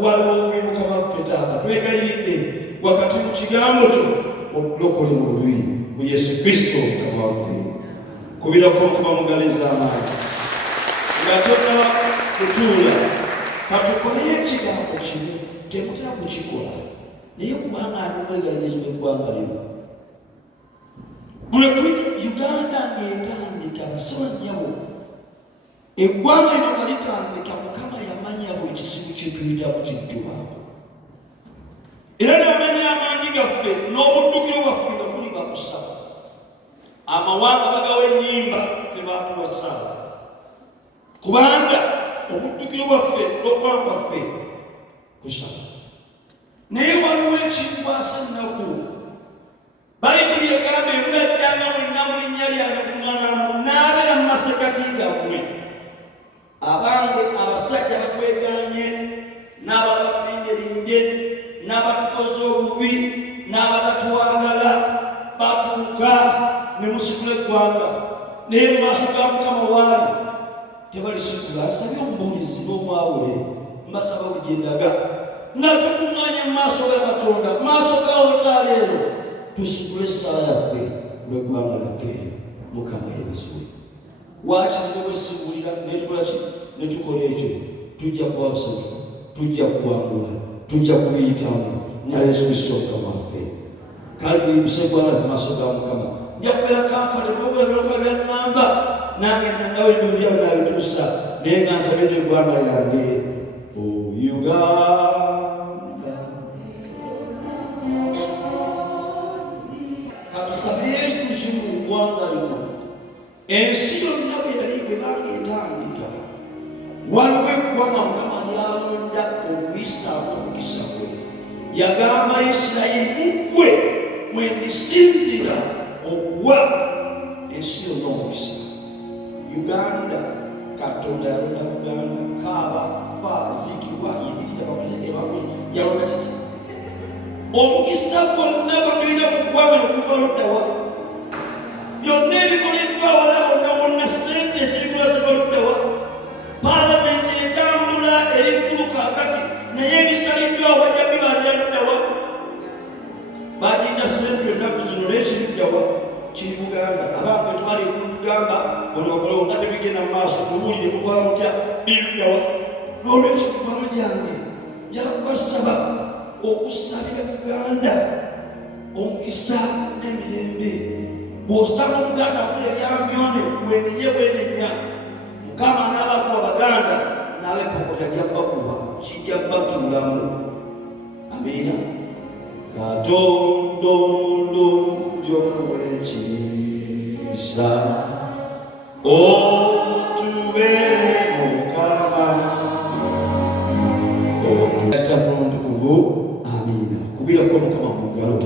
waliwo obubi mukama waffe taata twegayiridde wakati mu kigambo kyo okulokole mu lubi mu Yesu Kristo mukama waffe kubirako mukama mugaliza amaanyi nga tonna kutuula katukoleyo ekigambo kimu temutera kukikola naye kubanga atumwegayirizibwa eggwanga lino buli Uganda ng'etandika basabanyabo eggwanga lino nga litandika mukama yamanya buli kizibu kyetuyitamu kiddubaako era n'amanya amaanyi gaffe n'obuddukiro bwaffe nga buli bakusaba amawanga bagawa ennyimba tebaatuwasaba kubanga obuddukiro bwaffe n'okwanga bwaffe kusaba naye waliwo ekikwasa ennaku bayibuli egamba emulajjanga mwenna mu linnya lyange kuŋŋaanamu n'abeera mu masekati gammwe abange abasajja batweganye n'abalala balindelinde n'abatukoze obubi n'abatatwagala batuuka ne musikula eggwanga naye mu maaso ga mukama waali tebalisikula asabye omubuulizi n'omwawule mbasaba bugendaga nga tukuŋŋanye mu maaso ga Katonda mu maaso ga olutaleero tusikule essala yaffe lw'eggwanga lyaffe mukama yeebazibwe waakiri ne bwesibulira netukolaki netukola ekyo tujja kuba basanyufu tujja kuwangula tujja kubiyitamu nyala Yesu Kristo mukama waffe kandi bisegwala mu maaso ga mukama nja kubeera kanfale n'obwebyoka byaŋŋamba nange nangawe ndyolyawo naabituusa naye nga nsabye n'eggwanga lyange Uganda katusabire ekintu kimu mu ggwanga lino ensi yonna bwe yali bwe banga etandika waliwo eggwanga mukama lyalonda okuyisaamu omukisa gwe yagamba Isirayiri mugwe mwe ndisinzira okuwa ensi yonna omukisa Uganda Katonda yalonda Buganda kaaba fa zikibwa yimirira bakuze ebagwe yalonda kiki omukisa gwonna gwe tulina mu ggwanga nokuva luddawa byonna ebikoleddwa wala wonna wonna ssente ezirikula zibaluddawa paalamenti etambula eri ggulu kaakati naye ebisaliddwa bajja bibanja luddawa bagiyita ssente ennaku zino naye kiriddawa kiri Buganda abange twali ekutugamba wano bakolawo nga tebigenda mu maaso tubuulire mukola mutya biruddawa n'olwekyo mikono gyange njala kubasaba okusabira Buganda omukisa n'emirembe bw'osaba Omuganda akula ebyambyone bwenenye bwenenya mukama n'abakuba Baganda n'abepokota ajja kubakuba kijja kubatuulamu amiina Katonda omulungi ow'ekisa otubeere mukama otulatako ntukuvu amiina kubirako mukama mu ngalo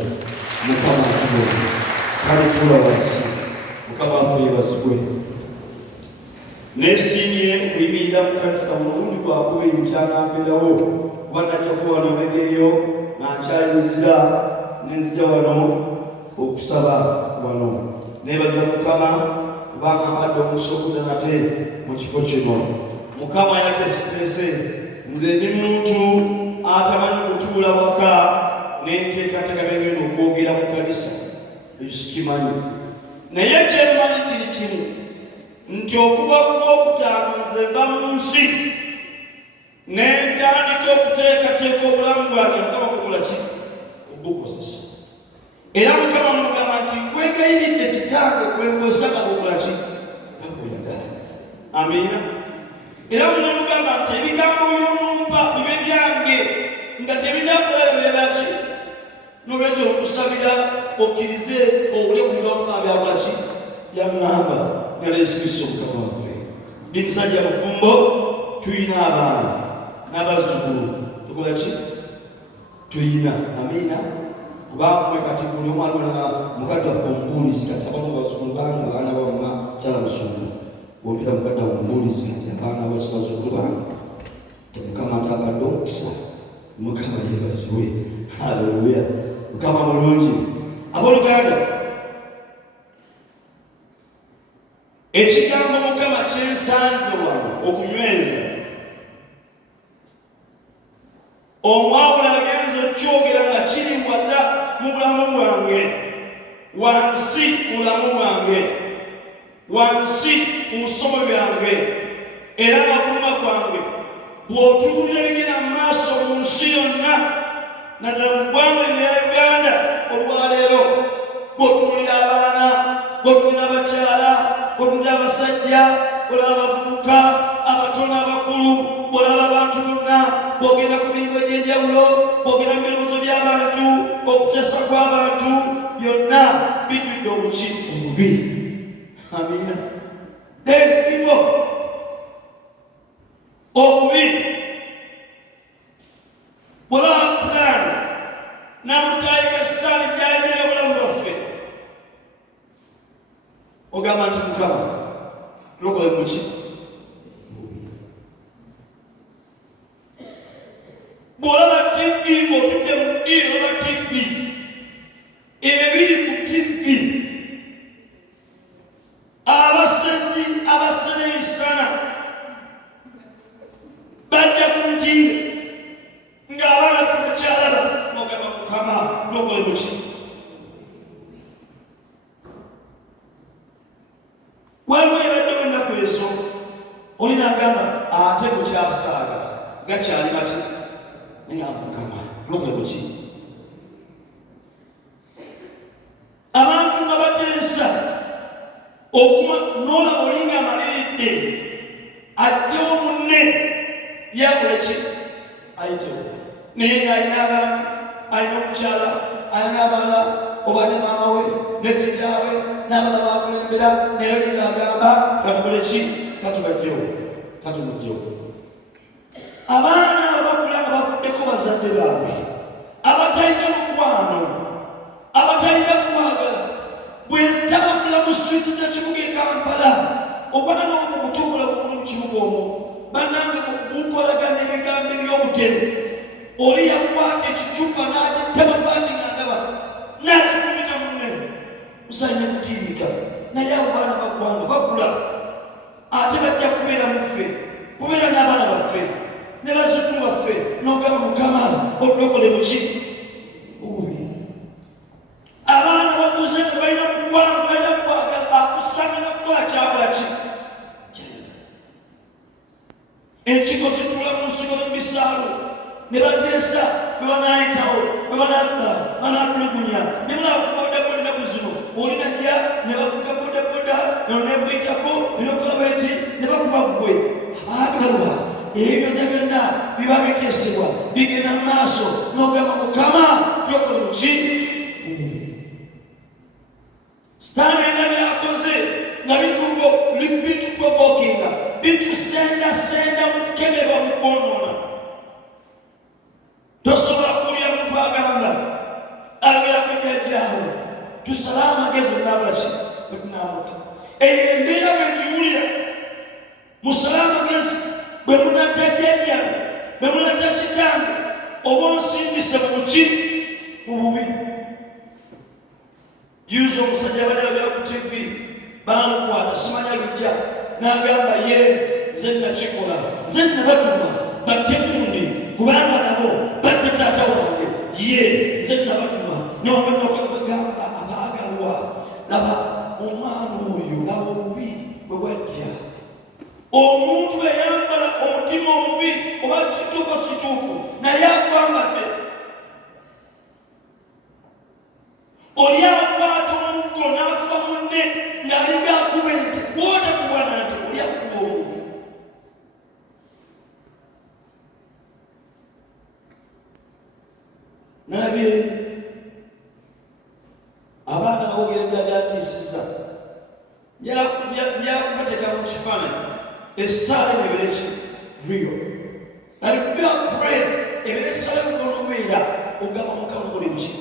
mukama atubeere kale tuula wansi mukama waffe yeebazibwe neesimye okuyimirira mu kanisa mulundi gwakuba enkya nambeerawo kuba najja kuba wano begeeyo nankyali luzira nenzija wano okusaba wano neebaza mukama kubanga mbadde omukisa okudda nate mu kifo kino mukama yateeseteese nze ndi muntu atamanyi kutuula waka nenteekateeka bengenda okwogera mu kanisa ekyo sikimanyi naye kyemmanyi kiri kimu nti okuva ku Lwokutaano nze mba mu nsi nentandika okuteekateeka obulamu bwange mukama kukola ki obukozesa era mukama mugamba nti nkwegayiridde kitange kwekwesaga kukola ki gakweyagala amiina era munamugamba nti ebigambo by'omumpa bibe byange nga tebinakulabebaki n'olwekyo okusabira okkirize owule ku bigambo byakola ki yaŋŋamba nga Yesu Kristo mukama waffe ndi musajja mufumbo tuyina abaana n'abazzukulu tukola ki tuyina amiina kubanga kati buli omu aliwo mukadde waffe omubuulizi kati abamu bazzukulu banga abaana bamma kyala musungu bwompita mukadde wa omubuulizi kati abaana bazzukulu banga temukama ntakadde omukisa mukama yeebazibwe haleluya mukama mulungi abooluganda ekigambo mukama kyensanze wano okunyweza omwawula agenza okyogera nga kiri wadda mu bulamu bwange, wansi mu bulamu bwange, wansi mu musomo byange era abakuluma kwange, bw'otunuulira ebigenda mu maaso mu nsi yonna naddala mu ggwanga lya Uganda olwaleero, bw'otunuulira abaana, bw'otunuulira abakyala, bw'otunuulira abasajja, olaba abavubuka, abato n'abakulu, bw'olaba abantu bonna, bw'ogenda ku mirimu egy'enjawulo, bw'ogenda mu birowoozo by'abantu, okuteesa kw'abantu, byonna bijjudde obuki obubi. Amiina. There is evil. Obubi. Bw'olaba pulaani n'amutayika sitaani gy'alina obulamu bwaffe, ogamba nti Mukama tulokole muki? Bw'olaba TV ng'otudde mu ddiiro olaba TV, ebiri ku TV, abasezi abasena emisana bajja ku ntindo ng'abaana ffe bakyalaba, n'ogamba Mukama tulokole muki? Waliwo yabaddewo ennaku ezo oli n'agamba ate mukyasaaga gakyali baki? Naye Mukama tulokole muki? Abantu nga bateesa n'olaba olinga amaliridde ajjewo munne yakole ki? Ayitewo naye ng'alina abaana, alina omukyala, alina abalala, oba ne maama we ne kitaawe n'abala bakulembera, naye oli ng'agamba katukole ki? Katubajjewo, katumugjewo. Abaana abakula nga bavuddeko bazadde baabwe, abatalina mukwano, abatalina kwagala, bwe ntabagula mu streeti z'ekibuga e Kampala, obwana n'omu kutumbula bukulu mu kibuga omwo, bannange bukolagana ebigambo eby'obutemu, oli yakwata ekicupa n'akitema bwati nga ndaba n'akifumita munne, musanye kutiirika. Naye abo baana baggwanga bakula, ate bajja kubeera mu ffe, kubeera n'abaana baffe ne bazzukulu baffe, n'ogamba Mukama otulokole muki? Obubi. Abaana bakuze nga balina mukwano, balina kwagala, akusanira kukola kyakola ki? Enkiiko zitula mu nsigo ne mu bisaalo, ne bateesa bwe banaayitawo, bwe banabba, banaatulugunya, ne mulaba ku bodaboda ennaku zino, olinajja ne bavuga bodaboda, eno nebwyitako, enokola bweti, ne bakuba ggwe. Abaagalwa, ebyo byonna byonna biba biteesebwa, bigenda mu maaso, n'ogamba Mukama tulokole muki? Obubi. Sitaani alina byakoze nga bituprovokinga, bitusendasenda mu kukebebwa mu kwonoona. Tosobola kuwulira muntu agamba agera ku jjajjaawe tusale amagezi olabula ki bwe tunaamuta. Eyo embeera bwe ngiwulira, musale amagezi bwe munatta jjajjaawe, bwe munatta kitange, oba onsindise mu buki? Mu bubi. Yuza omusajja abadde agera ku TV, bamukwata simanya lujja, n'agamba ye nze nakikola, nze nabatuma battegundi kubanga nabo batte taata wange, ye nze nabatuma. Nogamba abaagalwa, laba omwana oyo, laba obubi bwe bwajja. Omuntu eyambala omutima omubi oba kituufu kituufu naye akwambadde, oli akwata omuggo n'akuba munne ng'alinga akuba ente, bw'otakubana nti oli akuba omuntu. Nalabye abaana abogereza byatiisiza, byakubateeka mu kifaananyi, essaala ebeere ki? Real. Kati kubya pray ebeere essaala y'okunobeera, ogamba Mukama okole buki?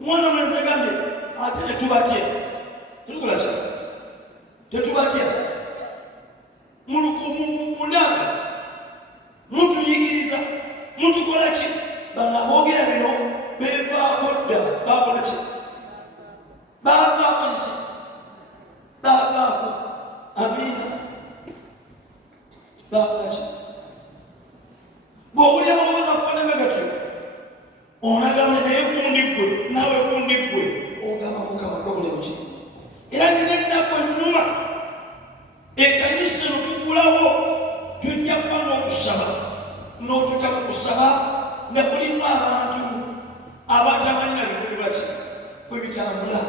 Mwana mwenzi agambye ate netubatya, tetukola ki? Tetubatya munanga mutuyigiriza, mutukola ki? Bano aboogera bino beevaako dda, bakola ki? Baavaako ki? Baavaako. Amiina. Bakola ki? bw'owulira mulowooza kufaananga gatyo onagamba naye gundi ggwe naawe gundi ggwe ogamba mukama gwogule muki era nina ennaku ennuma ekkanisa olukugulawo tujja kuba n'okusaba n'otuuka mu kusaba nga kulimu abantu abatamanyira bikolebwa ki bwe bitambula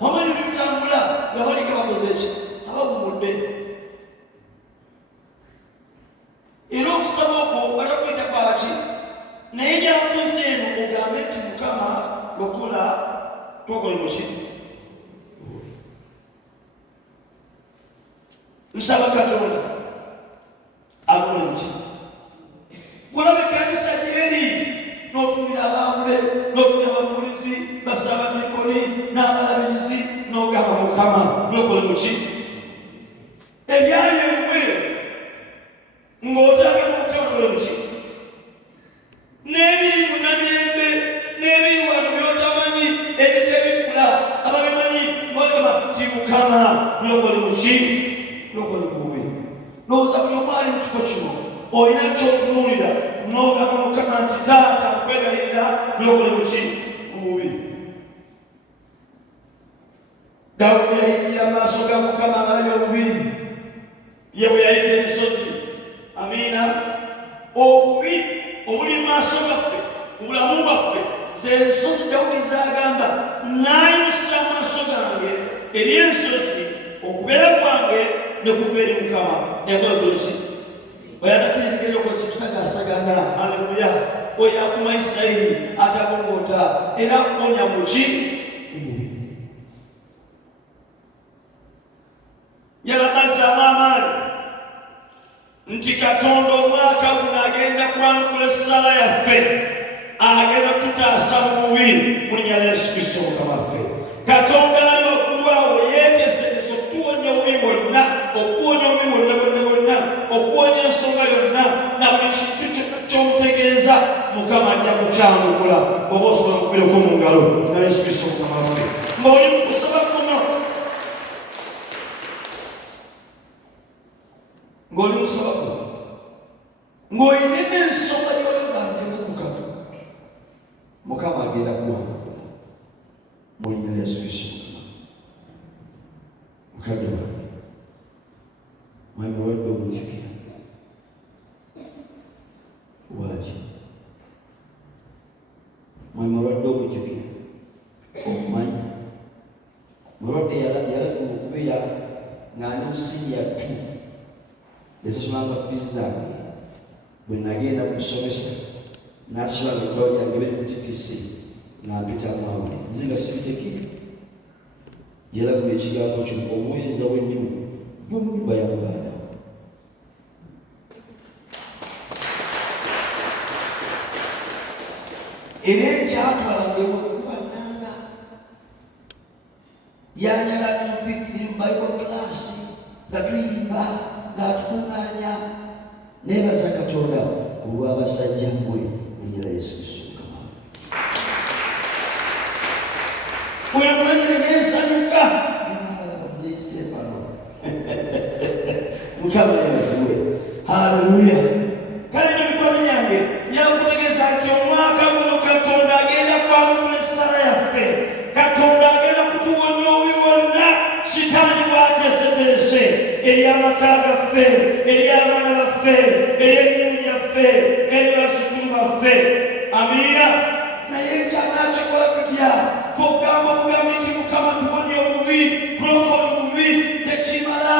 wamanyi bwe bitambula nga balika bakoze ki abawumudde era okusaba okwo batakwita kwaki naye gyalakuza eno ogambe nti mukama lokola twokole muki nsaba katonda akole muki kulaba ekkanisa gyeri n'otumira abambule n'otumira abamulizi basaba mikoni n'abalabirizi n'ogamba mukama lokole muki ebyali ebiwere ng'otaga mu mukama lokole muki n'ebiri munamirembe n'ebiri wano byotamanyi ebitebikula ababimanyi ng'ogamba ti mukama tulokole muki lokole bubi lowooza buli omwali mu kifo kino olina kyotunuulira n'ogamba mukama nti taata nkwegalirira lokole muki mububi dawudi yayimirira maaso ga mukama amalabye obubiri ye bwe yayita ensozi amiina obubi obuli mu maaso gaffe mu bulamu bwaffe zensozi dawudi zagamba nayimusa amaaso gange eri ensozi okubeera kwange ne kuva eri mukama yakolagoleki oyagakirigeyo kokikusagaasagana aleluya oyo akuma isirayiri atagongoota era akuwonya muki mububi yalabazaamu amaanyi nti katonda omwaka guno agenda kwanukula essala yaffe agenda tutaasa mu bubi mu linnya lya Yesu Kristo mukama waffe katonda ali waggulu awo yeeteeseteese okutuwonya obubi bwonna okuwonya obubi bwonna bwonna bwonna okuwonya ensonga yonna na buli kintu ky'omutegeeza mukama ajja kukyangukula oba osobola okubirako mu ngalo nga Yesu Kristo mukama waffe ng'oli mu kusaba kuno ng'oli mu kusaba kuno ng'olina ensonga gy'oligambeko mukama mukama agenda kuwangula mu linnya lya Yesu Kristo mukadde wange mwami wadde omunjukira waki mwami wadde omunjukira omumanyi mulwadde yalagula okubeera nga ndi musiniya tu esasulanga fiizi zange bwe nagenda kumusomesa nasobola ebitabo byange biri mu TTC nga mpitamu awo nze nga sibitekere yalagula ekigambo kino omuweereza w'ennimu va mu nnyumba ya Buganda era ekyatwalanga ewakubannanga yanyala nemupikiri mu Bible class nga tuyimba ng'atukuŋŋaanya neebaza katonda olw'abasajja mmwe mu linnya lya Yesu Kristo mukama oyo mulanyire neesanyuka nenaabalaba muzeyi Stefano mukama yebaziwe haleluya kale nemikono nyange nyakutegeeza nti omwaka guno katonda agenda kwanukula essala yaffe katonda agenda kutuwonya obubi bwonna sitaani bwateeseteese eri amaka gaffe eri abaana baffe eri emirimu gyaffe eri bazzukulu baffe amiina naye ekyanakikola tutya fe okugamba obugambi nti mukama tuwonye obubi tulokole obubi tekimala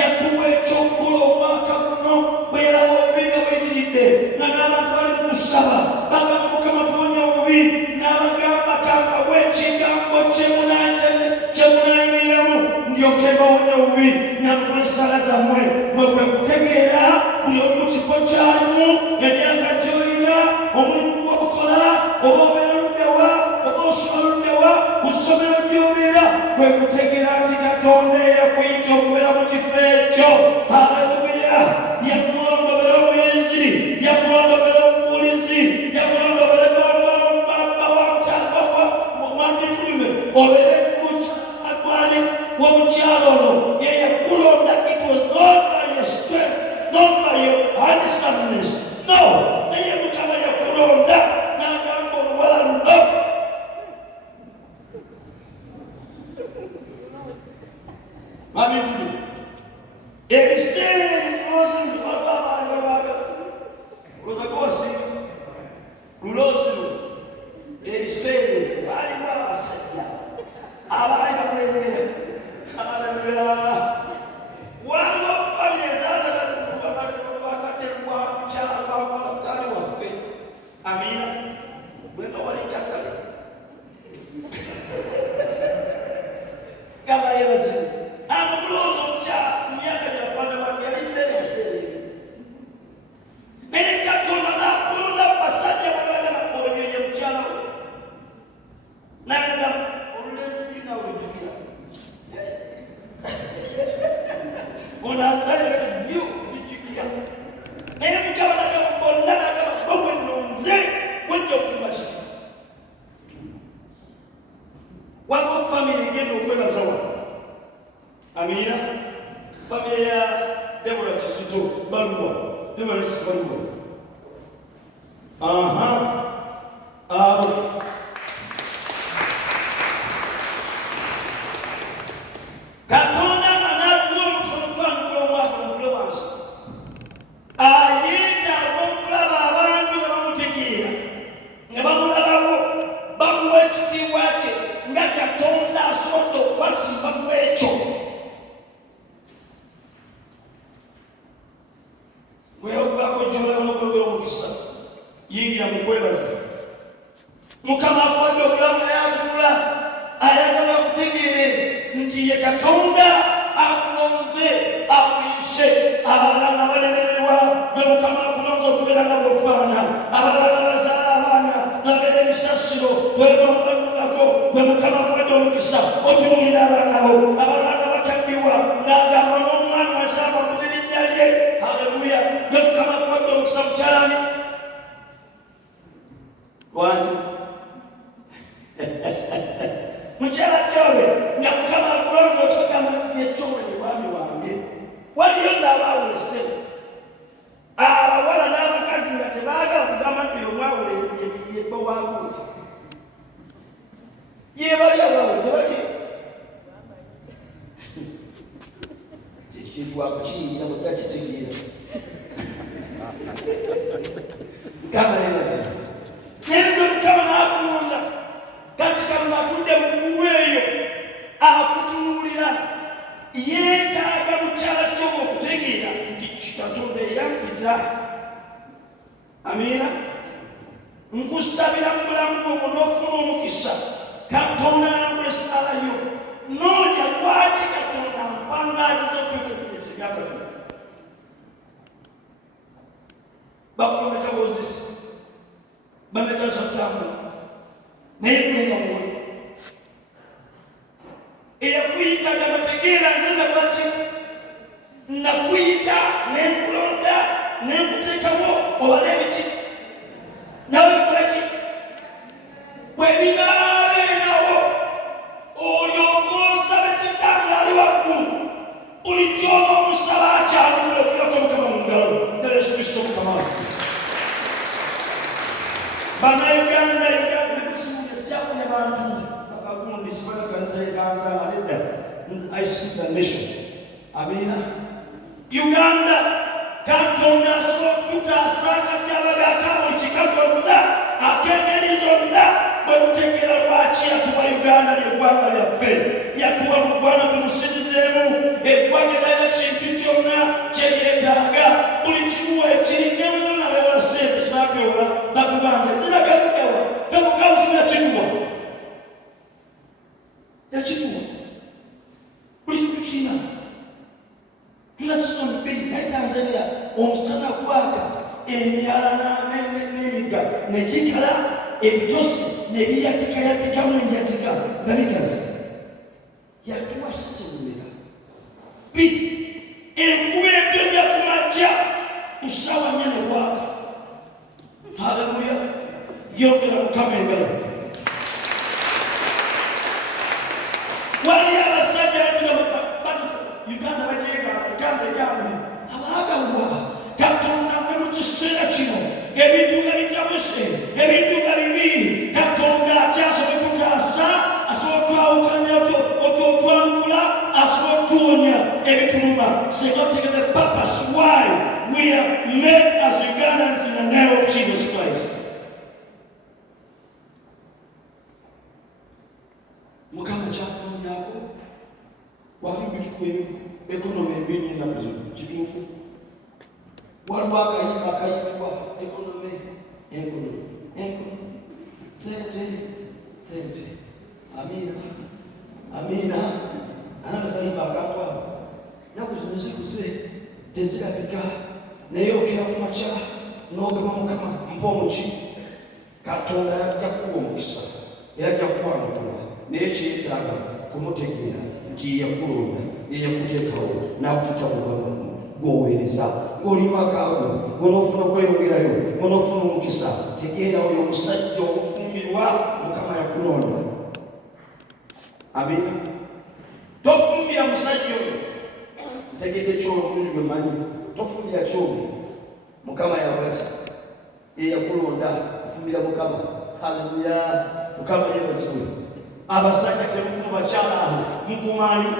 yatuwa ekyokukola omwaka guno bwe yalaba obubi nga bweyiridde n'abantu bali mu kusaba bagamba mukama tuwonye obubi n'abagamba kambawe ekigambo kyemunaayimiriramu ndyoke mbawonya obubi nyamukula essala zammwe mwe kwe kutegeera buli omu mu kifo kyalimu emyaka gy'olina omulimu gw'okukola oba obeera luddewa oba osobola luddewa ku ssomero gy'obeera kwe kutegeera nti katonda eyakuyita okubeera mu kifo ekyo haleluya yakulonda obeera omuyinziri yakulonda obeera omubuulizi yakulonda obeera mwambitulime obeere gwali w'omukyalo ono ye yakulonda. It was not by your strength, not by your handsomeness. No, naye naye Mukama n'agamba bonna n'agamba gwe nze wejja okuba ki waliwo famire egenda okwebaza wano. Amiina. Famire ya Debora Kizito Baluwa. Debora Kizito Baluwa. Katonda n'atuwa omukisa okutwandikula omwaka omukule wansi. Ayetaaga okulaba abantu nga bamutegeera, nga bamulabako, bamuwa ekitiibwa kye nga Katonda asobodde okubasimba mu ekyo. Weewoggako gy'olaba n'okwogera omukisa, yingira mu kwebaza. Mukama akuwadde obulamu naye atunula, ayagala okutegeere nti ye Katonda akulonze akuyise. Abalala abalemererwa bwe Mukama akulonze okubeera nga bw'ofaana, abalala bazaala abaana nabeera ebisasiro bweba mubanulako bwe Mukama akuwadde omukisa otunulira abaana bo. Abalala bakaddiwa n'agamba n'omwana wazaala mu linnya lye. Haleluya. Bwe Mukama akuwadde omukisa mukyalani lwangi mukyala Jobe nga Mukama akulonze okigamba nti yekyole mwami wange. Waliyo n'abaawulese abawala n'abakazi nga tebaagala kugamba nti oyo mwawule yebba wangulu yebali abaawule tebali kitwakukiyingira bwedda kitegeera Mukama yebazi. Nerwe Mukama n'akulonda kati Katonda atudde mu ggulu eyo akutunuulira. Yeetaaga mukyala Jobe okutegeera nti Katonda eyampita. Amiina. Nkusabira mu bulamu bwo n'ofuna omukisa Katonda yankulesalayo. Noonya lwaki Katonda mpangaaziza okutegeeza ebya Katonda. Bakulomeka bozisi bameka zatambula naye gwenga mwoli eyakuyitaga bategeera nze nabaki nakuyita nenkulonda nenkuteekawo obaleebe ki nawe bikola ki bwe binaabeerawo olyoka osabe Kitange ali waggulu bulijjo n'omusaba akyalumula okulako Mukama mu ngalo ddala Yesu Kristo Mukama waffe. Bannayuganda nebisimuja sikyafune bantu bakagundi sibaka kanisa yekanzaala nedda I speak the nation. Amiina. Uganda Katonda asobola okutaasa kati abagaka buli kika kyonna ak'engeri zonna bwe mutegeera lwaki yatuwa Uganda ly'eggwanga lyaffe. Yatuwa mu ggwanga tumusinzizeemu. Eggwanga erina kintu kyonna kye lyetaaga. Buli kimuwa ekiri nemuna bewola ssente kinapyola batubange ziragalugawa fe mukawuzi yakituwa yakituwa buli kintu kiina. Tuna sizoni bbiri naye Tanzania omusana gwaka emyala n'emigga negikala ebitosi nebiyatikamu enjatika nga bikazi. Yatuwa sizoni bbiri enkuba etonnya ku majja nsawa nnya ne bwaka. Haleluya. Yongera Mukama engalo. Wali abasajja Uganda bajeegamba Uganda egambe abaagabwa Katonda mwe mu kiseera kino ebintu nga bitabuse ebintu nga bibi Katonda akyasobola okutaasa asobola otwawukanya otwanukula asobola otuwonya ebituluma. So God take the purpose why we are made as Ugandans in the name of Jesus Christ. Mukama kyakunonyako wali bituku ekonomi ebinyi ennaku zino kituufu. Waliwo akayibibwa ekonomi sente. Amiina. Anatakayimba akantu ako ennaku zino zikuze tezirabika naye okera ku makya n'ogamba Mukama mpa omuki. Katonda yajja kuwa omukisa era ajja kukwanukula naye kyetaaga kumutegeera nti yakulonda yeyakuteekawo n'akutuuka mu bulamu bw'oweereza ng'oli makaago ng'onoofuna okweyongerayo ng'onoofuna omukisa, tegeera oyo omusajja okufumbirwa Mukama yakulonda. Amina. Tofumbira musajja oyo, ntegedde kyolulimi lwe manyi, tofumbira kyobe. Mukama yakolaki? Yakulonda kufumbira Mukama. Haleluya. Mukama yebazibwe. Abasajja temukumu bakyala abo mukumaani,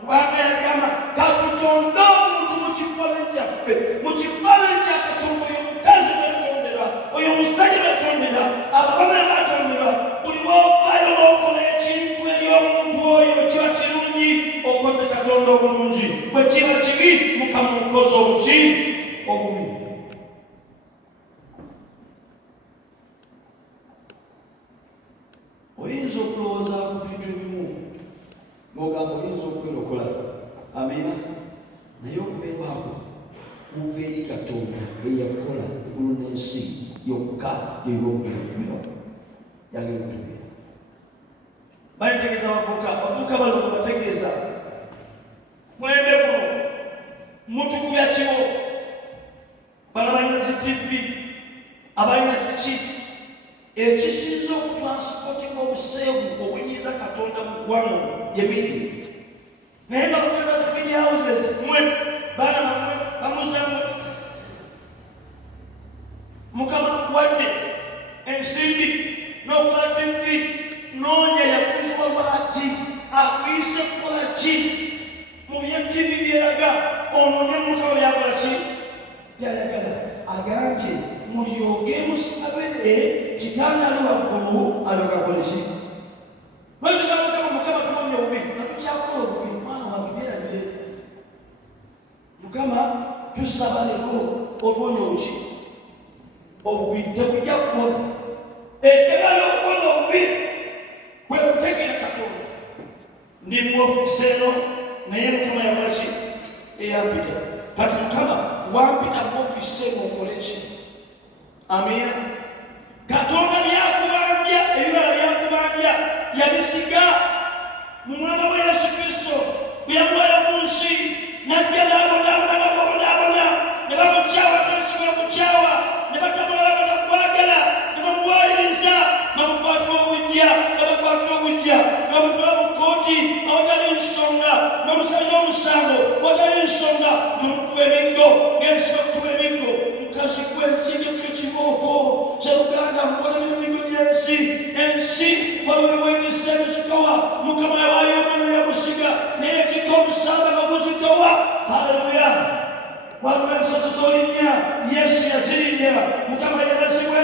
kubanga yagamba katutonda omuntu mu kifaananyi kyaffe, mu kifaananyi kya Katonda. Oyo omukazi betondera, oyo omusajja betondera, ababama batondera. Buli lw'ovaayo n'okola ekintu eri omuntu oyo, bwe kiba kirungi okoze Katonda obulungi, bwe kiba kibi Mukama okoze obuki obubi. Oyinza okulowooza ku bintu ebimu n'ogamba oyinza okwerokola. Amina. Naye okubeera awo kuva eri Katonda eyakola eggulu n'ensi yokka yebyobubiro yagenda kutubeera. Balitegeeza abavubuka bano bategeeza mwembe guno mutukubya kibo, bano balina zi TV, abalina kiki ekisinza okutransportinga obuseegu obunyiiza Katonda mu ggwanga ye midia. Naye nga mugenda za media houses, mwe baana bamwe bamuzamwe Mukama wadde ensimbi n'okola TV, noonya yakuzibwa bw'ati, akuyise kukola ki mu bye TV byeraga, onoonye Mukama byakola ki byayagala. Agambye mulyoke musabire Kitange ali waggulu alyoke akole ki. Lwetugamba Mukama tuwonya obubi, natukyakola obubi. Mwana wange byerabire, Mukama tusaba lero otuwonya obuki obubi, tekujja kukola eddagala ly'okukola obubi kwe kutegeera Katonda. Ndi mu ofiisi eno naye Mukama yakola ki eyampita. Kati Mukama wampita mu ofiisi eno okole ki? Amina. Katonda byakubanja, ebibala byakubanja yabisiga mu mwana wa Yesu Kristo bwe yamulaya mu nsi, najja n'abonaabona ne bamukyawa n'ensi bamukyawa, ne batamulala batakwagala, ne bamuwaayiriza, bamukwatula obujja, ne bamutwala mu kkooti awatali nsonga, bamusalira omusango awatali nsonga, bamukuba emiggo ng'ensi bakuba emiggo. Mukazi gw'ensi ng'ekyo kibooko ky'Oluganda mukola emirimu gy'ensi. Ensi waliwo weetisse ebizitowa, Mukama yawaayo omwana yamusiga naye etikka omusaala nga guzitowa. Haleluya. Waliwo ensozi z'olinnya, Yesu yazirinnya, Mukama yebazibwe.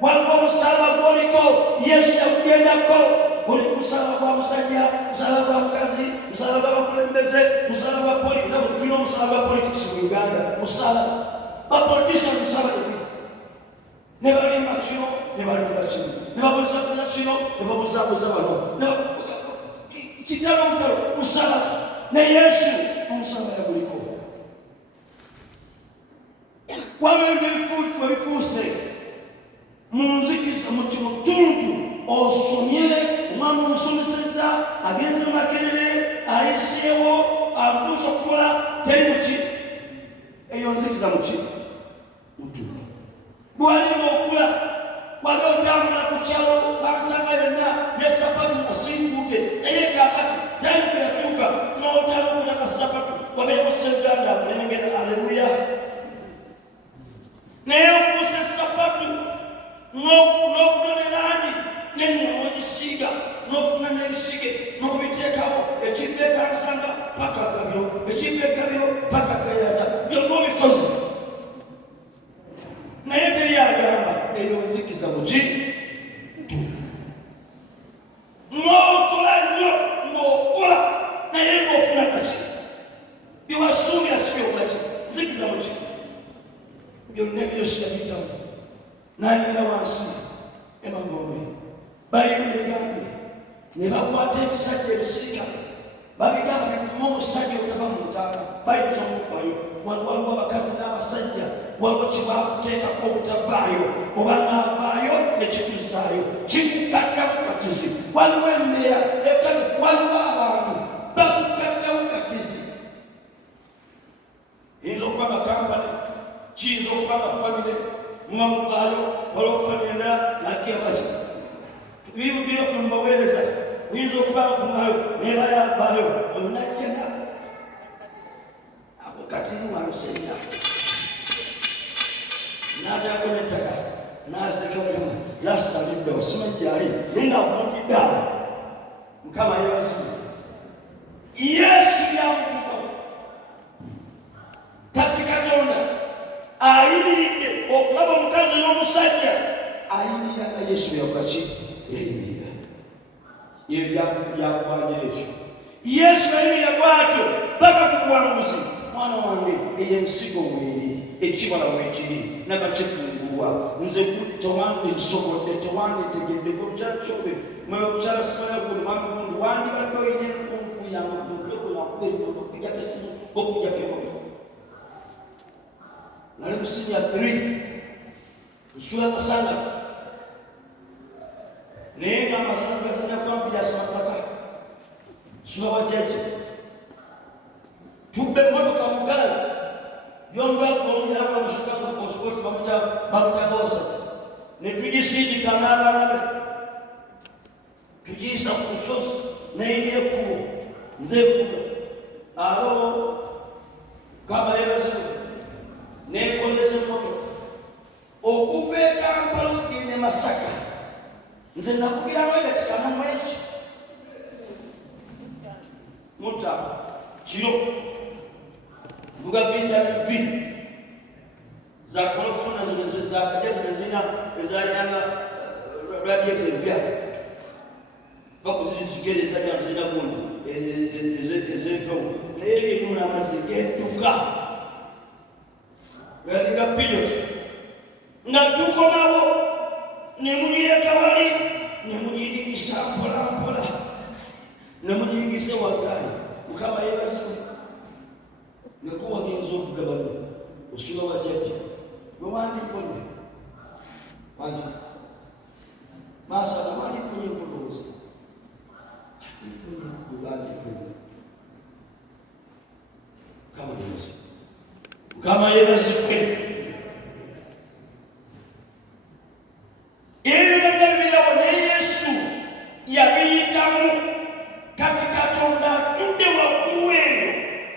Waliwo omusalaba gw'oliko, Yesu yagugendako. Oli ku musalaba gwa musajja, musalaba gwa mukazi, musalaba gw'abakulembeze, musalaba gwa poli. Era buli tulina omusalaba gwa politics mu Uganda, musalaba bapolitician musalaba gwe. Ne balimba kino, ne balimba kino, ne babuzaabuza kino, ne babuzaabuza bano, kitalo butalo musalaba. Ne Yesu omusalaba yaguliko. Waliwo ebifuuse mu nzikiza mu kimutuntu, osomye omwana omusomeseza agenze Makerere ayiseewo abuuza okukola teri muki eyo nzikiza muki mutuntu. Bwalimu okula wali otambula ku kyalo bansanga yonna ne sapatu asinkuute, naye kaakati tayimbe yatuuka n'otambula ka sapatu wabeewo Uganda akulengera. Aleluya. Naye okuusa sapatu n'ofuna ne langi n'ennyama ogisiiga, n'ofuna n'ebisige n'obiteekawo, ekivva ekansanga paka gabyo, ekivva egabyo paka gayaza, byonna obikoze. Naye teri agamba eyo nzikiza muki ntuuka. N'okola nnyo ng'okola naye ng'ofuna kaki byewasuubira si byokola ki nzikiza muki. Byonna ebyosi yabitamu n'ayingira wansi emagombe. Bayibuli egambye ne bakwata ebisajja ebisiika babigamba nekuma omusajja otaba mu ntaana bayinza omukwayo. Waliwo abakazi n'abasajja waliwo kyebakuteekako obutavaayo, oba ng'avaayo nekikuzaayo kikukatira bukatizi. Waliwo embeera ekati, waliwo abantu bakukatira bukatizi. Eyinza okuba bagamba kubanga famire mumamuvaayo waliwo famire endala nakebazi bibubira ffe mubaweereza oyinza okubanga kumaayo neba yavaayo oyo najjana ako katiri wansenya n'ataako n'ettaka n'aseka olema lasaliddewo simajjali naye nga kumugiddawo Mukama yeebazibwe. Yesu yamutuka kati Katonda ayimiridde okulaba omukazi n'omusajja ayimirira nga Yesu yakolaki yayimirira eyo gyakubanjira ekyo Yesu yayimirira bw'atyo paka ku buwanguzi mwana wange ey'ensigo weeri ekibala weekiri nakakikungulwa nze tewandinsobodde tewanditegedde omukyala kyobe mwe omukyala simayaguli mami gundi wandibadde olina enkunku yange ku mutwe gwenakuba ennono okujjako esimu okujjako emotoka nali musinya 3 nsula kasangati naye nga amazina gazanya kwambi yasamasaka nsula wajjajja tubbe emotoka mu galaji yomugagongeraku omushikazi ospoti bamutabosa netugisiidika n'abaana be tugiyisa ku lusozi naye ekkubo nze ekkubo alo Mukama yeebazibwe nekoleza emmotoka okuva e Kampala okugenda e Masaka nze nakugirawo edakiika mu mwezi mutta kiro mugabinda livini zakola okufuna zakajja zino zina ezayanga radiato empya bakuziri zigere ezajja zirina gundi ez'empewo naye erinuna amazzi gedduka gadiga piloti nga tukomawo nemugireka wali nemugiringisa mpolampola nemugiyingisa waggaali Mukama yeebazibwe nekuwagenza okuga bano osula wajjajja bwewandikone wangi masana wandikone empolooza Mukama yeebazibwe ebyo byabirawo ne Yesu yabiyitamu kati Katonda atudde waggulu eyo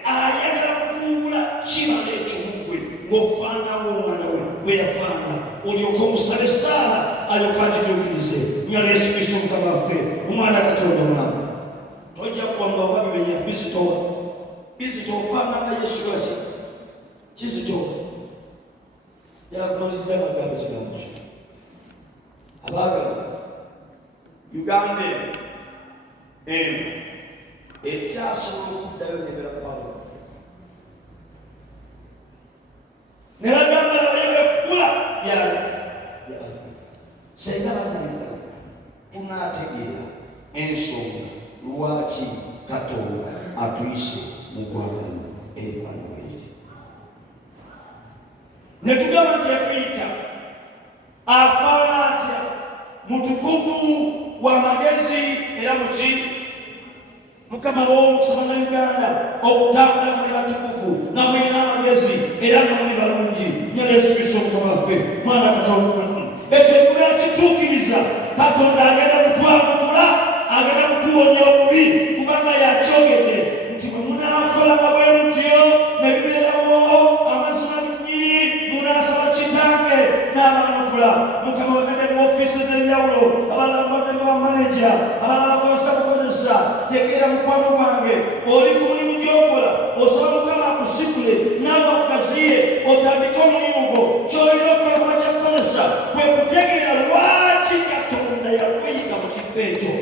ayagala kukungula kibala ekyomugwe ng'ofaanawo omwana we bwe yafaana olyoka omusala essaala alyoka agituukirize nyala Yesu Kristo Mukama waffe omwana Katonda mulamu tojja kuwanga oba bimenya bizitowa ofaana nga Yesu lwaki kizitowa yalakumaliriza amagambo ekigambo kyo abaagala Uganda eno ekyasobola okuddayo nebera Pawulo ne bagamba nabayekula byalo bya Afrika senga banayiga tunaategeera ensonga lwaki Katonda atuyise mu ggwanga lino erifaanana bwe riti ne tugamba nti yatuyita afaana atya mutukuvu w'amagezi era muki Mukama w'omukisa na Uganda okutambula muli batukuvu nga mulina amagezi era nga muli balungi nyala Yesu Kristo Mukama waffe mwana Katonda ekyo ekula kituukiriza Katonda agenda kutwamukula agenda kutuwonya obubi kubanga yakyogedde nti bwe munaakola nga bwe mutyo ne bibeerawo amazima g'ennyini munaasaba kitange n'abanukula Mukama bagende mu ofiisi ez'enjawulo abalala mubadde nga bamaneja abalala bakozesa tegeera mukwano gwange oli ku mulimu gy'okola osobola Mukama akusikule naaba kugaziye otandike omulimu gwo ky'olina okukola bajja kukozesa kwe kutegeera lwaki Katonda yakweyika mu kifo ekyo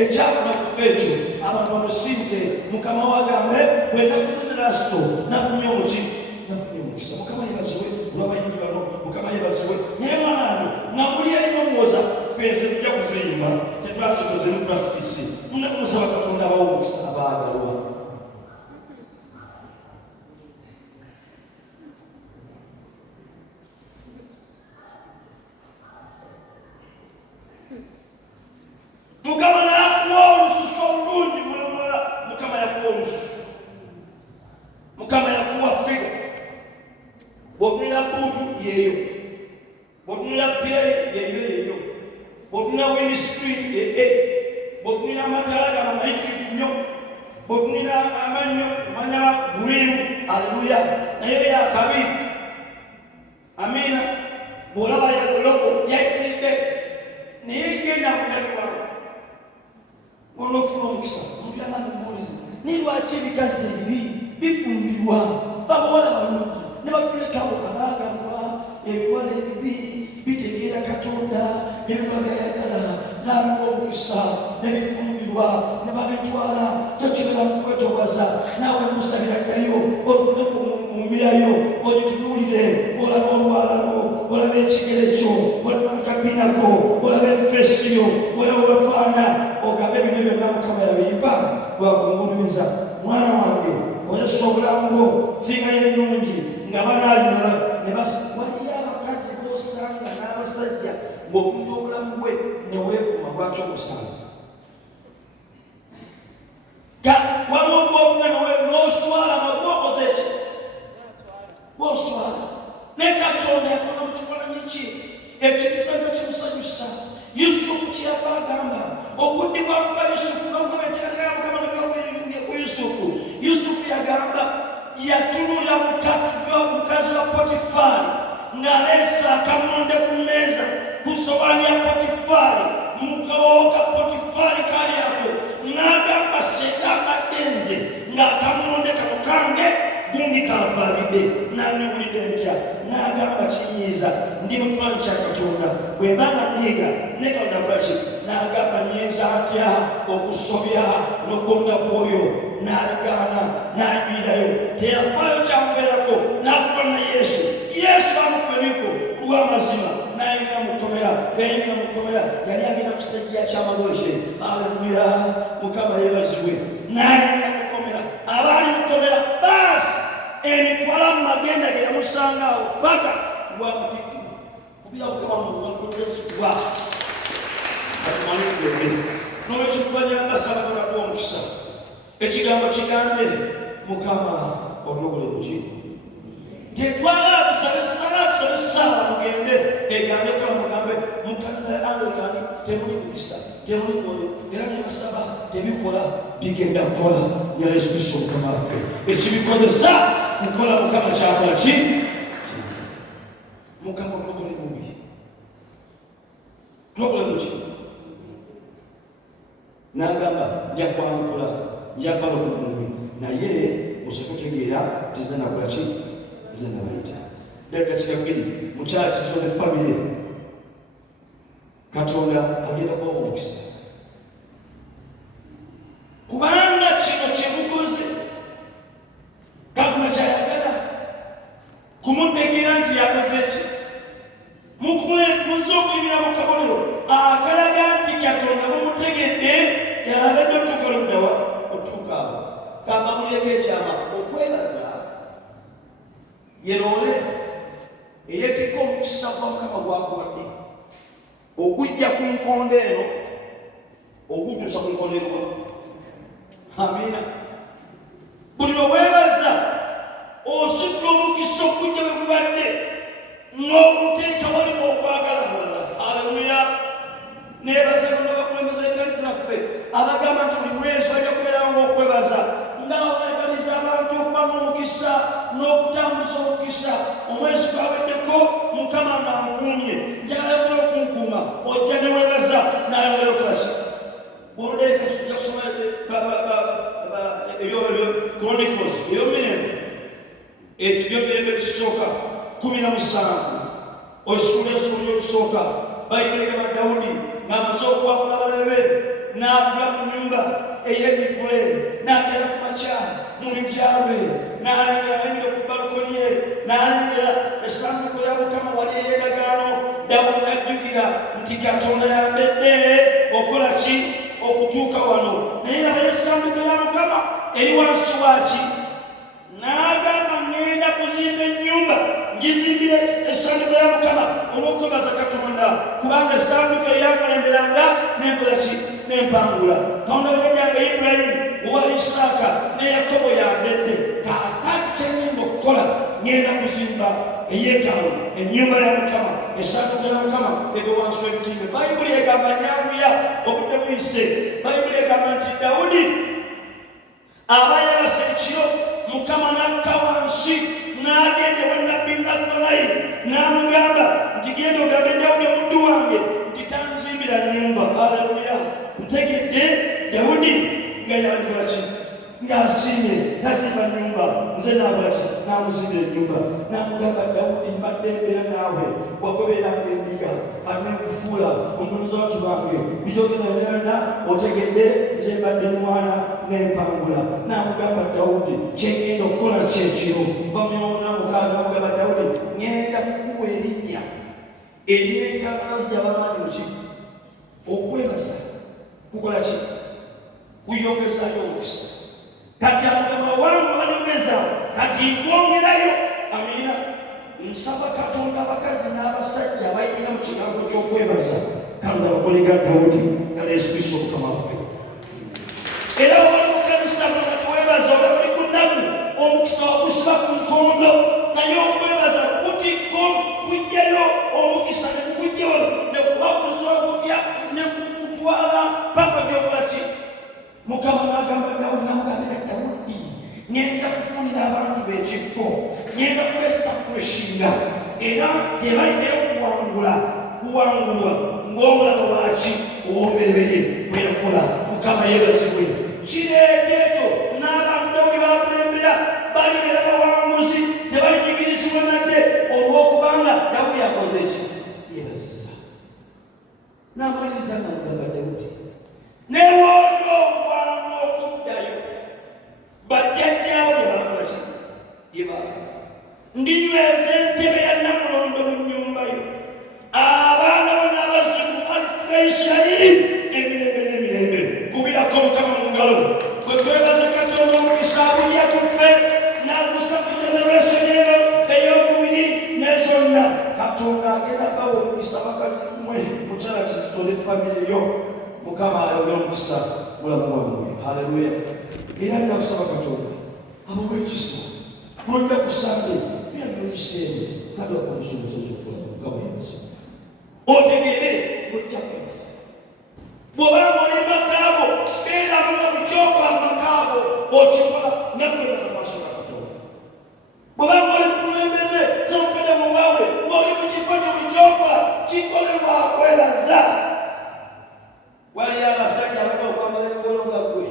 ekyakula ku kifo ekyo abantu bamusinze Mukama wagambe bwennaku zenerasito nafunye omuki nafunye omukisa Mukama yeebazibwe olw'abayimbi bano Mukama yeebazibwe naye mwanange nga muli erimu omuwoza feze tujja kuziyimba tetwazikoze mu practice munakumusaba Katonda abawo omukisa abaagalwa Mukama nakuwa olususu olulungi mulamula Mukama yakuwa olususu Mukama yakuwa figa bw'ogulina buutu yeeyo bw'otunula pirali yeyo bw'otunula winisitiri bw'otunula amataala gamamayitirivu nnyo bw'otunula amannyo amanyala gulimu aleluya naye yakabi amina bw'olaba yagoloko yayikiridde naye genda mudaliwalo onofuna omukisa omutyana mumulizi naye lwaki ebikazi ebibi bifumbirwa babawala balungi ne batulekawo abaagambwa ebiwala ebibi bitegeera Katonda nebibagayagala n'aliwo omukisa nebifumbirwa ne babitwala tokibeera mu kwetobaza naawe musabira ddayo olunaku mumirayo ogitunuulire olaba olwala lwo olaba ekigere kyo olaba akabina ko olaba enfeesi yo olaba wefaana ogambe bino byonna Mukama yabiyimba lwakungulumiza mwana wange oyesa obulamu bwo fiingayo ennungi nga banayinola ne waliyo abakazi b'osanga n'abasajja ng'okunya obulamu bwe ne weevuma lwaki omusanze waliwo gw'obunga n'oswala nogwokoze ki bw'oswala naye Katonda yakola mu kifaananyi ki ekitisanza kimusanyusa Yusufu kyeyava agamba okuddibwa kwa Yusufu n'okubabeteekateekera Mukama nabyokweyunge ku Yusufu yagamba yatunula mukazi wa Potifari ng'aleese akamonde ku mmeeza ku sowaani ya Potifari mu kawowo ka Potifari kali ako n'agamba senga abadde nze ng'akamonde kano kange gundi kanvaalidde n'anniwulidde ntya n'agamba kinyiiza ndi mu kifaananyi kya Katonda bwe mbanga nyiiga ne Katonda akolaki n'agamba nyiiza atya okusobya n'okwonna kwoyo n'aligaana n'ayimirayo teyafaayo kyamubeerako n'afaana Yesu amukweniko lw'amazima n'ayingira mu kkomera beyingira mu kkomera yali agenda ku kisajja ky'amalooje aleluya Mukama yeebazibwe n'ayingira mu kkomera abaali mu kkomera baasi emitwala mu magenda ge yamusangaawo paka lwakatikkiro kubira Mukama muwakodesibwa atumanyiddembe n'olwekikubanyanga Sabbatonda kuwa omukisa ekigambo kigambe Mukama olina obulamu ki tetwagala tusabe ssala mugende egambe kola mugambe mukanisa ya Anglikani temuli kugisa temuli mwoyo era nebasaba tebikola bigenda kukola nyala Yesu Kristo Mukama waffe ekibikozesa mukola Mukama kyakola ki Mukama olina mubi tulina ki n'agamba nja kwanukula njagala obulamu naye osekutegeera tizanakola ki zinabayita ddala kikabiri mukyala kizo ne famire Katonda agenda kuba omukisa kubanga kino kyemukoze Katonda kyayagala kumutegeera nti yakoze ki muze okuyimira mu kabonero akalaga nti Katonda mumutegedde yabadde otuuka luddawa otuuka awo kamba muleko ekyama okwebaza yeroole eyeetikka omukisa gwa Mukama gwakuwadde okujja ku nkondo eno okutuusa ku nkondo eno amiina buli lweweebaza osudde omukisa okujja bwe gubadde n'okuteeka waliwo okwagala wala aleluya neebaza bonna bakulembeza ekkanisa yaffe abagamba nti buli mwezi bajja kubeerawo ng'okwebaza ng'abayagaliza abantu okuba n'omukisa n'okutambuza omukisa omwezi gwaweddeko Mukama ng'amukuumye njagala okunkuuma ojja ne weebaza n'ayongera okolaki bw'oleeka ojja kusoma ebyo Chronicles ey'omirembe ekibyomirembe ekisooka 17 osula ensonga olusooka bayibuleka ba Dawudi ng'amaze okuwakula abalabe be n'atula mu nnyumba ey'ebivule n'atera ku makya mu lugyalwe n'alengera ayimira ku balukoni ye n'alengera essanduuko ya Mukama wali ey'endagaano Dawudi n'ajjukira nti Katonda yambedde okola ki okutuuka wano naye laba essanduuko ya Mukama eri wansi waki n'agamba ngenda kuzimba ennyumba ngizimbire essanduuko ya Mukama olw'okwebaza Katonda kubanga essanduuko eyakulemberanga n'enkola ki n'empangula Katonda yajjanga Ibulayimu owa Isaaka ne Yakobo yambedde kaakati kye ngenda okukola ngenda kuzimba eyeekaalu, ennyumba ya Mukama, essanduuko ya Mukama ego wansi w'ebitiibwa. Bayibuli egamba nyanguya obudde buyise. Bayibuli egamba nti Dawudi aba yabasa ekiro, Mukama n'akka wansi n'agenda ewa nnabbi Nathanayi n'amugamba nti genda ogambe Dawudi omuddu wange nti tanzimbira nnyumba. Haleluya! Ntegedde Dawudi nga yalikola ki? Ng'asiimye tazimba nnyumba, nze n'akola ki? N'amuzimbira ennyumba. N'amugamba Dawudi, mbadde mbeera naawe, wagobereranga endiga, anekufuula omunuzi w'abantu bange, bijogenda yonna otegedde nze mbadde mwana n'empangula. N'amugamba Dawudi, kyengenda okukola kyekiro. Bamukaaga n'amugamba Dawudi, ngenda kukuwa erinnya ery'enkalalazi gy'abamanyi muki? Okwebaza kukola ki? Kuyongezayo omukisa. Kati amugamba wange wanyongeza, kati nkwongerayo. Amina. Nsaba Katonda abakazi n'abasajja abayingira mu kigambo ky'okwebaza Katonda bakolega Dawudi nga Yesu Kristo Mukama waffe. Era wali mu kanisa nga twebaza oba buli ku nnaku omukisa wagusiba ku nkondo, naye okwebaza kutikko kujjayo omukisa ne kukujja wano ne kubakuziwa kutya ne kukutwala paka gyokola ki? Mukama n'agamba Dawudi, n'amugambira Dawudi, ngenda kufunira abantu b'ekifo, ngenda kubesitakulishinga, era tebalinayo kuwangulwa ng'omulabo lwaki ow'olubereberye bw'eyakola. Mukama yeebazibwe. Kireeta ekyo n'abantu Dawudi baakulembera balibeera bawanguzi, tebalijigirizibwa nate olw'okubanga Dawudi akoze eki? Yeebazizza. N'amaliriza n'amugamba Dawudi, neewolera okwangu okuddayo bajjajjaabo gye baakola ki? Gye baakola. Ndinyweza entebe ya Namulondo mu nnyumba yo, abaana bo n'abazzukulu alifu ga Isirayiri emirembe n'emirembe. Kubirako Mukama mu ngalo. Bwe twebaza Katonda omukisa abulya ku ffe n'agusa ku generation eno ey'okubiri ne zonna, Katonda agenda bawa omukisa bakazi mmwe, mukyala Kizito ne famire yo. Mukama ayogera omukisa mulamu wammwe. Haleluya! Era nja kusaba Katonda abawe ekisa kulojja ku Sande tuyagyoyiseemu kati wafe omusobozi okukola. Mukama yebaza. Otegeere ojja kwebaza. Bw'obanga oli makaabo beera muga mu kyokola mu makaabo okikola nga kwebaza maaso ga Katonda. Bw'obanga oli mukulembeze sokukeda mu waawe ng'oli mu kifo kyo mu kyokola kikolebwa kwebaza. Waliyo abasajja abaga okwambala engolo nga ggwe.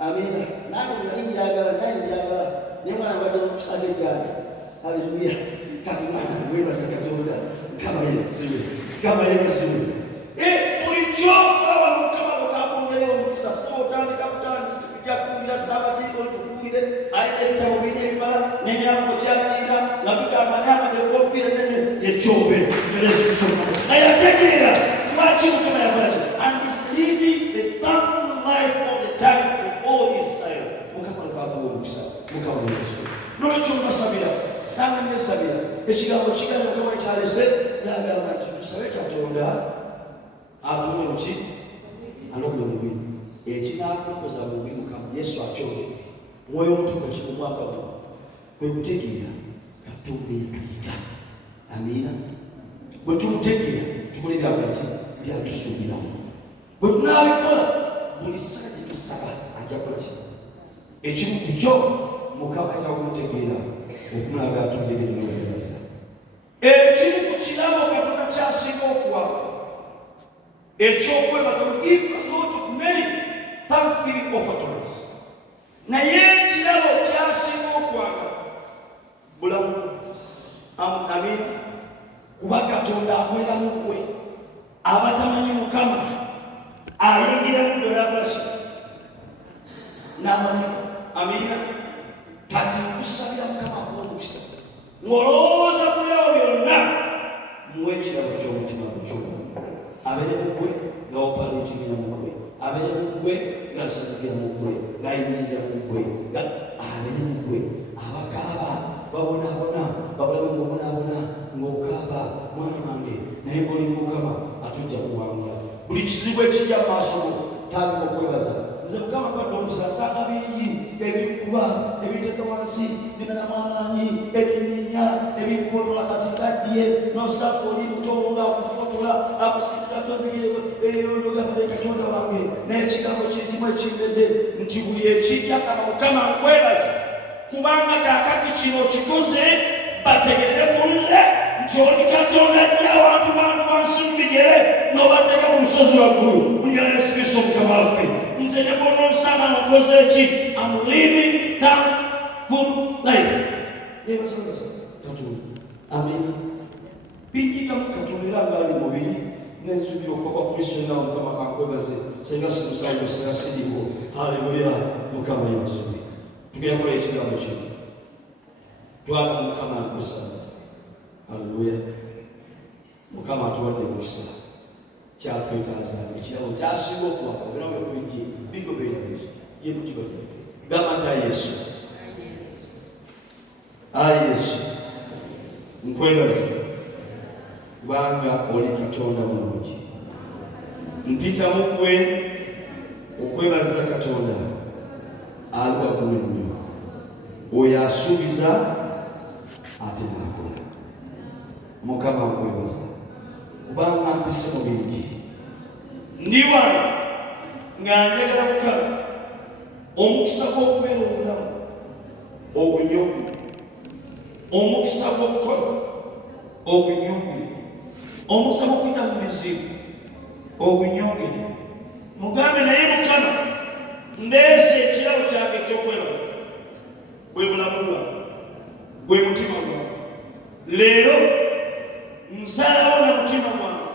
Amina. Nange nali njagala naye mwana bajja n'okusanga eggaali. Haleluya! Kati mwana weebaza Katonda. Mukama yeebazibwe. Mukama yeebazibwe. Bulijjo okulaba Mukama bw'okakungayo omukisa, si otandika butandisi kujja kukumbira Ssabadiiko tukumbire alina ebitabo birina ebimala n'emyako gy'agiira nga tugamba n'amade enkofiira ennene yekyombe Yesu Kristo. Naye ategeera lwaki Mukama yakola ki? And is living the thankful life all the time in all his time. Mukama lwakabawa omukisa. Mukama yeebazibwe. N'olwekyo mbasabira, nange nesabira ekigambo kigala Mukama ekyalese n'agamba nti tusabe Katonda atuule muki? Alokole mubi. Ekinaakulokoza mu mubi Mukama Yesu akyogedde. Mwoyo Omutukuvu mu mwaka guno kwe kutegeera Katonda yatuyita. Amiina. Bwe tumutegeera tukole byakola ki? Byatusuubiramu. Bwe tunaabikola buli ssala gye tusaba ajja kukola ki? Ekimu ku kyo Mukama ajja kumutegeera okumulaga atugere n'okwebaza. Ekimu ku kirabo Katonda ky'asinga okuwako ekyokwebaza. We give a lot of many thanksgiving offerings. Naye ekirabo ky'asinga okwagala bulamu. Amiina. Kuba Katonda akolera mu ggwe. Abatamanyi Mukama ayingira mu ddala akola n'amanyika. Amiina. Kati nkusabira Mukama akuwa omukisa. Ng'olowooza ku byawo byonna muwe ekirabo ky'omutima gwo ky'omwoyo. Abeere mu ggwe nga wopaliitingira mu ggwe. Abeere mu ggwe ng'asabikira mu ggwe. Ng'ayimiriza mu ggwe. Abeere mu ggwe. Abakaaba babonaabona babulamu ng'obonaabona ng'okaaba mwana wange, naye ng'oli Mukama atujja kuwangula. Buli kizibu ekijja mu maaso go tandika okwebaza. nze mukama kwadde omusasanga bingi ebikuba ebiteeka wansi biganamu amaanyi ebinyinya ebikufotola kati gaddiye nosanga oli mutonga akufotola akusindika tondigireyoyogamade katonda wange n'ekigambo kizimu ekimbedde nti buli ekijja kama mukama nkwebaza kubanga kaakati kino kikoze bategedde kunze nti oli katonda ajja abantu bantu wansi mu bigere n'obateeka ku lusozi waggulu muligala Yesu Kristo mukama waffe nze ne bw'ononsanga nkoze ki I'm living thankful life yebasabaza katonda amen bingiga mu katonda era ngaali mubiri n'enzubira okuva kwa Kristo nawe mukama kankwebaze senga simusango senga siriho haleluya mukama yebasobe tugenda kukola ekigambo kino twagala mukama akusaza haleluya mukama atuwadde emikisa kyatwetaaza ekirabo kyasinga okuwaka obulamu bwegye bigoberera bwezo ye mutima gyaffe gamba nti ayi Yesu ayi Yesu nkwebaza kubanga oli katonda mulungi mpita mu ggwe okwebaza katonda ali waggulu ennyo oyo asuubiza ate n'akola mukama nkwebaza kubanga mpise mu bingi ndi wano nga njagala mukama omukisa gw'okubeera obulamu obunyongere omukisa gw'okukola obunyongere omukisa gw'okuyita mu mizibu obunyongere mugambe naye mukama ndeese ekirabo kyange eky'okwebaza bwe bulamu bwange bwe mutima gwange leero nsalawo na mutima gwange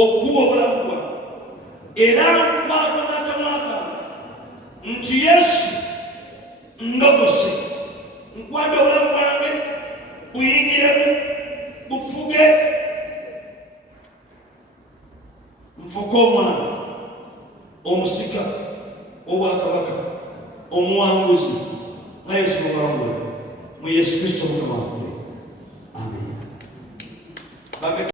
okuwa obulamu bwange era nkwata n'akamwa kange nti Yesu ndokose nkwata obulamu bwange buyingiremu bufuge nfuke omwana omusika obwakabaka omuwanguzi nga Yesu muwangula mu Yesu Kristo mukama waffe amen.